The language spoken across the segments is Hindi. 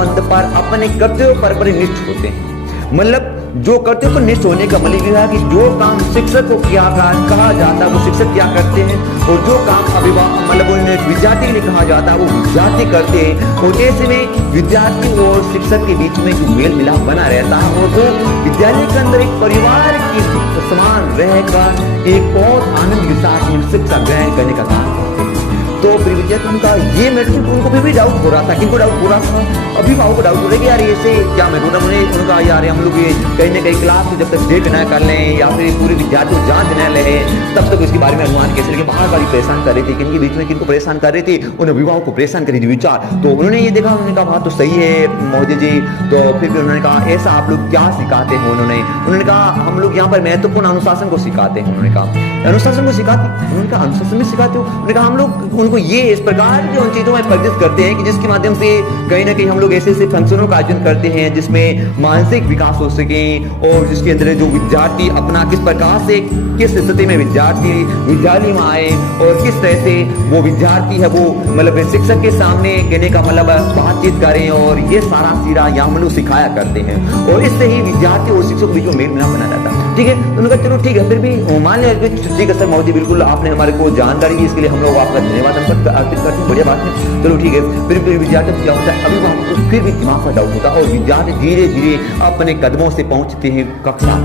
संबंध पर अपने कर्तव्यों पर परिनिष्ठ होते हैं। मतलब जो कर्तव्य पर निष्ठ होने का मतलब यह है कि जो काम शिक्षक को किया कहा जाता है वो शिक्षक क्या करते हैं, और जो काम अभिभावक मतलब उन्हें विद्यार्थी के लिए कहा जाता है वो विद्यार्थी करते हैं। और ऐसे में विद्यार्थी और शिक्षक के बीच में जो मेल मिलाप बना रहता है और वो विद्यालय के अंदर एक परिवार की समान रहकर एक बहुत आनंद के साथ शिक्षा ग्रहण करने का काम करते हैं। तो प्रिय विद्यार्थियों का ये मैटर उनको फिर भी डाउट हो रहा था। किनको डाउट हो रहा था? अभिभावकों को डाउट हो रहा है कि यार ऐसे क्या मैटर उनका यार हम लोग ये कहीं ना कहीं क्लास में जब तक चेक न कर लें या फिर पूरे विद्यार्थी को जांच न लें तब तक इसके बारे में अनुमान कैसे लेकिन बार बार परेशान कर रही थी। किनके बीच में किनको परेशान कर रही थी? उन अभिभावकों को परेशान कर रही थी विचार। तो उन्होंने ये देखा, उन्होंने कहा बात तो सही है महोदय जी। तो फिर भी उन्होंने कहा ऐसा आप लोग क्या सिखाते हैं? उन्होंने कहा हम लोग यहाँ पर महत्वपूर्ण अनुशासन को सिखाते हैं। उन्होंने कहा अनुशासन को सिखाते? उन्होंने कहा अनुशासन में सिखाते हो? उन्होंने कहा हम लोग उनको ये इस प्रकार जो उन चीजों में प्रदर्शित करते हैं कि जिसके माध्यम से कहीं ना कहीं हम लोग ऐसे फंक्शनों का आयोजन करते हैं जिसमें मानसिक विकास हो सके और जिसके अंदर जो विद्यार्थी अपना किस प्रकार से किस स्थिति में विद्यार्थी विद्यालय में आए और किस तरह से वो विद्यार्थी है वो मतलब शिक्षक के सामने कहने का मतलब बातचीत करें और ये सारा सीरा यहाँ हम लोग सिखाया करते हैं और इससे ही विद्यार्थी और शिक्षक के बीच में मेल मिलाप बना रहता है। ठीक है, तो उन्होंने कहा चलो ठीक है, फिर भी मान लिया ठीक है सर महोदय बिल्कुल आपने हमारे को जानकारी दी, इसके लिए हम लोग आपका धन्यवाद अर्पित करते हैं, बढ़िया बात है, चलो ठीक है। फिर विद्यार्थी क्या होता है, अभिभावक को फिर भी दिमाग का डाउट होता है और विद्यार्थी धीरे धीरे अपने कदमों से पहुंचते हैं कक्षा।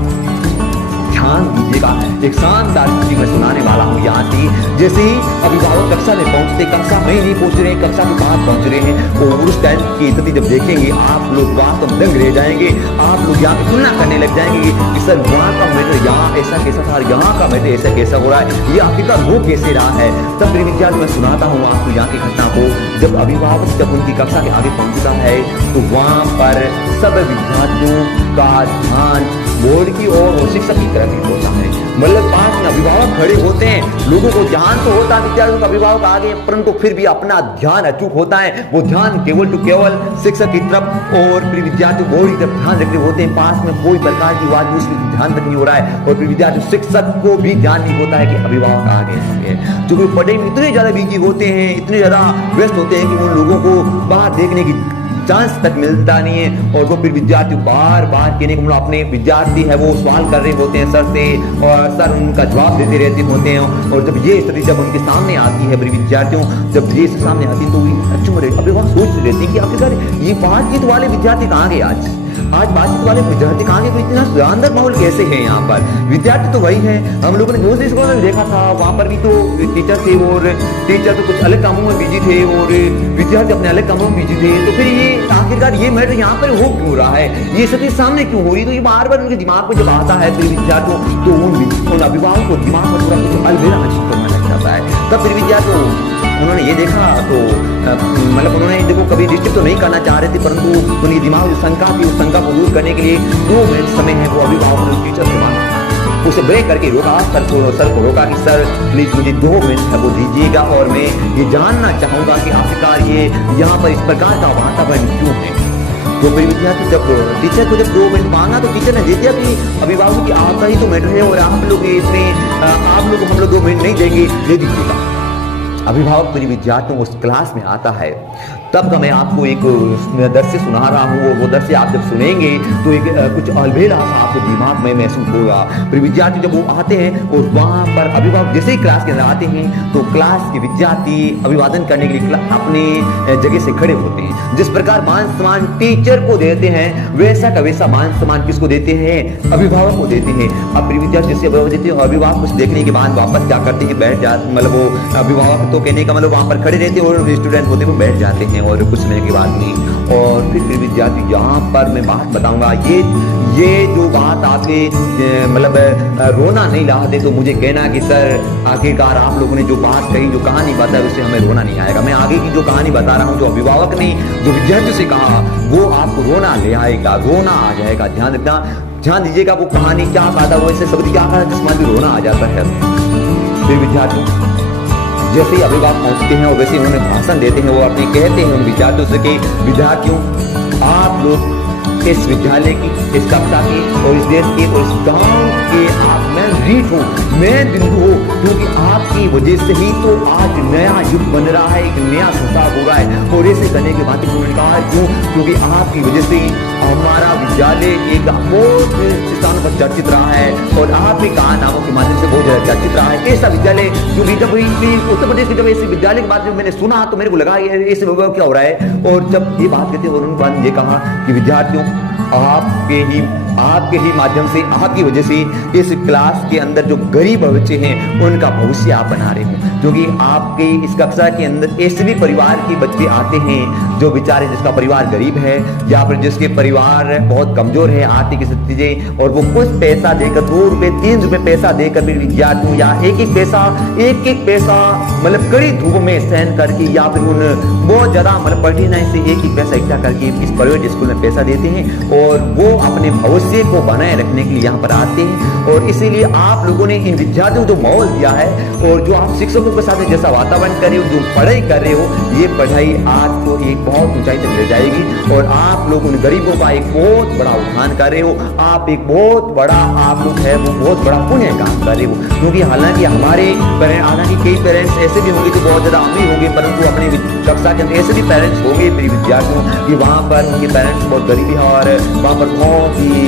ध्यान दीजिएगा, एक शानदार चीज मैं सुनाने वाला हूँ यहाँ से। जैसे ही अभिभावक कक्षा में पहुंचते, कक्षा में ही नहीं पहुंच रहे हैं, कक्षा के बाहर पहुंच रहे हैं और उस टाइम की स्थिति जब देखेंगे आप लोग वास्तव में दंग रह जाएंगे। आप लोग यहाँ की तुलना करने लग जाएंगे कि सर वहाँ का मैटर यहाँ ऐसा कैसा था, यहाँ का मैटर ऐसा कैसा हो रहा है, ये आखिरकार हो कैसे रहा है। तब मेरे विद्यार्थी मैं सुनाता हूँ आपको यहाँ की घटना को। जब अभिभावक जब उनकी कक्षा के आगे पहुंचता है तो वहाँ पर सब विद्यार्थियों का ध्यान बोर्ड की ओर और शिक्षक की तरफ ही होता है। मतलब पास में अभिभावक खड़े होते हैं, लोगों को ध्यान तो होता है विद्यार्थियों का अभिभावक आगे, परंतु फिर भी अपना ध्यान अचूक होता है। वो ध्यान केवल टू केवल शिक्षक की तरफ और फिर विद्यार्थी बोर्ड की तरफ ध्यान रखने होते हैं। पास में कोई प्रकार की आवाज उसमें ध्यान तक नहीं हो रहा है और फिर विद्यार्थी शिक्षक को भी ध्यान नहीं होता है कि अभिभावक आगे हैं। जो पढ़ाई में इतने ज्यादा बिजी होते हैं, इतने ज्यादा व्यस्त होते हैं कि उन लोगों को बाहर देखने की चांस तक मिलता नहीं है। और वो फिर विद्यार्थी बार बार कहने को अपने विद्यार्थी है वो सवाल कर रहे होते हैं सर से और सर उनका जवाब देते रहते होते हैं। और जब ये स्थिति जब उनके सामने आती है विद्यार्थियों, जब ये सामने आती है तो अभिभावक सोच रहते हैं कि आखिरकार ये बातचीत वाले विद्यार्थी कहाँ गए आज बातचीत वाले विद्यार्थी कहाँ गए? इतना शानदार माहौल कैसे है यहाँ पर? विद्यार्थी तो वही है, हम लोगों ने दूसरे स्कूल में देखा था, वहाँ पर भी तो टीचर थे और टीचर तो कुछ अलग कामों में बिजी थे और विद्यार्थी अपने अलग कामों में बिजी थे। तो फिर ये आखिरकार ये मैटर यहाँ पर हो क्यों रहा है, ये स्थिति सामने क्यों हो रही? तो ये बार बार उनके दिमाग में जब आता है फिर विद्यार्थियों तो उन अभिभावकों को दिमाग में थोड़ा कुछ अलबेला अजीब करना लग जाता है। तब फिर विद्यार्थी उन्होंने ये देखा तो मतलब उन्होंने देखो कभी डिस्टर्ब तो नहीं करना चाह रहे थे, परंतु उनकी दिमाग जो शंका थी उस शंका को दूर करने के लिए 2 मिनट समय है वो अभिभावक ने टीचर से मांगा, उसे ब्रेक करके रोका, सर को रोका कि सर प्लीज मुझे 2 मिनट है वो दीजिएगा और मैं ये जानना चाहूंगा कि आखिरकार ये यहाँ पर इस प्रकार का वातावरण क्यों है। तो फिर विद्यार्थी जब टीचर को जब 2 मिनट मांगा तो टीचर ने दे दिया कि अभिभावक की आपका ही तो मैटर है और आप लोग इसमें आप लोग हम लोग 2 मिनट नहीं देंगे, दे दीजिएगा। अभिभावक मेरी विद्यार्थियों उस क्लास में आता है, तब का मैं आपको एक दृश्य सुना रहा हूँ। वो दृश्य आप जब सुनेंगे तो एक कुछ अलबेला सा आपको दिमाग में महसूस होगा। फिर विद्यार्थी जब वो आते हैं और वहाँ पर अभिभावक जैसे ही क्लास के अंदर आते हैं तो क्लास के विद्यार्थी अभिवादन करने के लिए अपनी जगह से खड़े होते हैं। जिस प्रकार मान सम्मान टीचर को देते हैं वैसा का वैसा मान सम्मान किसको देते हैं? अभिभावक को देते हैं। अब फिर विद्यार्थी जैसे अभिभावक देते हैं, अभिभावक कुछ देखने के बाद वापस क्या करते हैं, बैठ जाते, मतलब वो अभिभावक तो कहने का मतलब वहाँ पर खड़े रहते हैं और स्टूडेंट होते वो बैठ जाते हैं और कुछ समय के बाद में। और फिर विद्यार्थी यहाँ पर मैं बात बताऊंगा, ये जो बात आपने मतलब रोना नहीं ला दे तो मुझे कहना कि सर आखिरकार आप लोगों ने जो बात कही, जो कहानी बताई उससे हमें रोना नहीं आएगा। मैं आगे की जो कहानी बता रहा हूँ, जो अभिभावक ने जो विद्यार्थियों से कहा वो आपको रोना ले आएगा, रोना आ जाएगा। ध्यान रखना, ध्यान दीजिएगा वो कहानी क्या कहा था, वो ऐसे शब्द क्या कहा जिसमें भी रोना आ जाता है। फिर विद्यार्थी जैसे ही अभिभावक पहुंचते हैं और वैसे ही उन्होंने भाषण देते हैं, वो अपने कहते हैं उन विद्यार्थियों से कि विद्यार्थियों आप लोग इस विद्यालय की, इस कक्षा की और इस देश के और इस गांव के आप में रीढ़ हो, मेन बिंदु हो, क्योंकि आपकी वजह से ही तो आज नया युग बन रहा है, एक नया संसार हो रहा है। और ऐसे करने के बाद उन्होंने कहा क्यों, क्योंकि आपकी वजह से हमारा विद्यालय एक बहुत स्थानों पर चर्चित रहा है और आपके कारनामों के माध्यम से बहुत ज्यादा चर्चित रहा है। ऐसा विद्यालय क्योंकि जब उत्तर प्रदेश के जब ऐसे विद्यालय के माध्यम मैंने सुना तो मेरे को लगा ऐसे क्या हो रहा है। और जब ये बात कहते हैं उन्होंने ये कहा कि विद्यार्थियों आपके ही माध्यम से, आपकी वजह से इस क्लास के अंदर जो गरीब बच्चे हैं उनका भविष्य आप बना रहे हो, क्योंकि आपके इस कक्षा के अंदर ऐसे भी परिवार के बच्चे आते हैं जो बेचारे जिसका परिवार गरीब है या फिर जिसके परिवार बहुत कमजोर है आर्थिक स्थिति, और वो कुछ पैसा देकर 2 रुपए 3 रुपए पैसा देकर भी विद्यार्थियों या एक एक पैसा मतलब कड़ी धूप में सहन करके या फिर उन बहुत ज्यादा मतलब कठिनाई से एक पैसा इकट्ठा करके इस प्राइवेट स्कूल में पैसा देते हैं और वो अपने भविष्य को बनाए रखने के लिए यहाँ पर आते हैं। और इसीलिए आप लोगों ने इन विद्यार्थियों को जो माहौल दिया है और जो आप शिक्षकों के साथ जैसा वातावरण कर रहे हो, जो पढ़ाई कर रहे हो, ये पढ़ाई आज को एक बहुत ऊंचाई तक ले जाएगी और आप लोग उन गरीबों का एक बहुत बड़ा उत्थान कर रहे हो। आप एक बहुत बड़ा आप लोग है वो बहुत बड़ा पुण्य काम कर रहे हो, क्योंकि हालांकि हमारे हालांकि कई पेरेंट्स ऐसे भी होंगे जो बहुत ज्यादा अमीर होंगे, परंतु अपने कक्षा के अंदर ऐसे भी पेरेंट्स होंगे मेरे विद्यार्थियों कि वहाँ पर उनके पेरेंट्स बहुत गरीबी है और वहाँ पर बहुत ही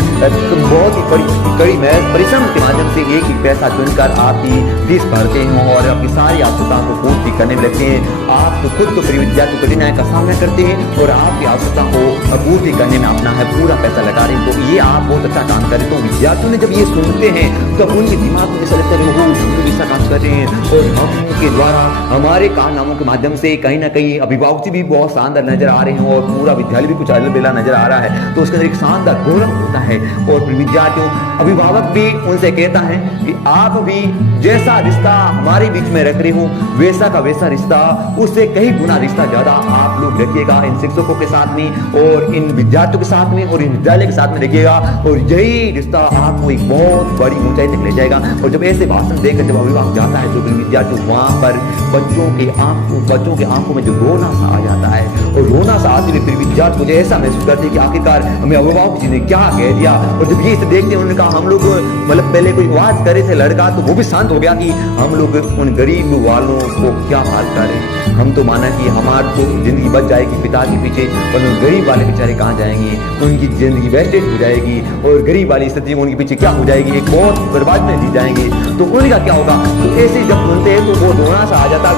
कड़ी परिश्रम के माध्यम से एक पैसा चुनकर आपकी फीस भरते हैं और आपकी सारी आवश्यकताओं को पूर्ति करने में लगते हैं। आप तो खुद तो प्रिय विद्यार्थी कठिनाई का सामना करते हैं और आपकी आवश्यकता को पूर्ति करने में अपना है पूरा पैसा लगा रहे हैं, तो ये आप बहुत अच्छा काम करें। तो विद्यार्थियों ने जब ये सुनते हैं तो उनके दिमाग में ऐसा लगता है हम ऐसा काम कर रहे हैं और हम के द्वारा हमारे कारनामों के माध्यम से कहीं ना कहीं अभिभावक जी भी बहुत शानदार नजर आ रहे हैं और पूरा विद्यालय भी कुछ अलग बेला नजर आ रहा है, तो उसके अंदर एक शानदार गौरव होता है। और विद्यार्थियों अभिभावक भी उनसे कहता है कि आप भी जैसा रिश्ता हमारे बीच में रख रहे हो वैसा का वैसा रिश्ता उससे कई गुना रिश्ता ज्यादा आप लोग रखिएगा इन शिक्षकों के साथ में और इन विद्यार्थियों के साथ में और इन विद्यालय के साथ में रखिएगा और यही रिश्ता आपको एक बहुत बड़ी ऊंचाई तक ले जाएगा। और जब ऐसे भाषण देकर जब अभिभावक जाता है तो विद्यार्थी वहां पर बच्चों के आंखों में जो रोना सा आ जाता है और रोना सा आते हुए फिर विद्यार्थी मुझे ऐसा महसूस करते हैं कि आखिरकार हमें अभिभावक जी ने क्या कह दिया। और जब ये इसे देखते हैं उन्होंने कहा हम लोग मतलब पहले कोई आवाज करे थे लड़का तो वो भी शांत हो गया कि हम लोग उन गरीब वालों को क्या हाल करें, हम तो माना कि हमारी तो जिंदगी बच जाएगी पिता के पीछे, पर उन गरीब वाले बेचारे कहाँ जाएंगे, उनकी जिंदगी वेस्टेज हो जाएगी और गरीब वाली स्थिति में उनके पीछे क्या हो जाएगी, एक बहुत बर्बाद में दी जाएंगे, तो उनका क्या होगा। तो ऐसे जब सुनते हैं तो वो रोना सा आ जाता है।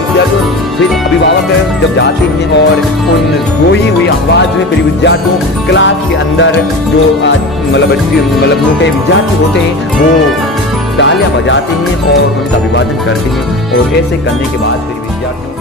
फिर अभिभावक जब जाते हैं और उन रोई हुई आवाज में फिर विद्यार्थियों क्लास के अंदर जो मतलब उनके विद्यार्थी होते हैं वो तालियां बजाते हैं और उनका अभिवादन करते हैं और ऐसे करने के बाद फिर विद्यार्थियों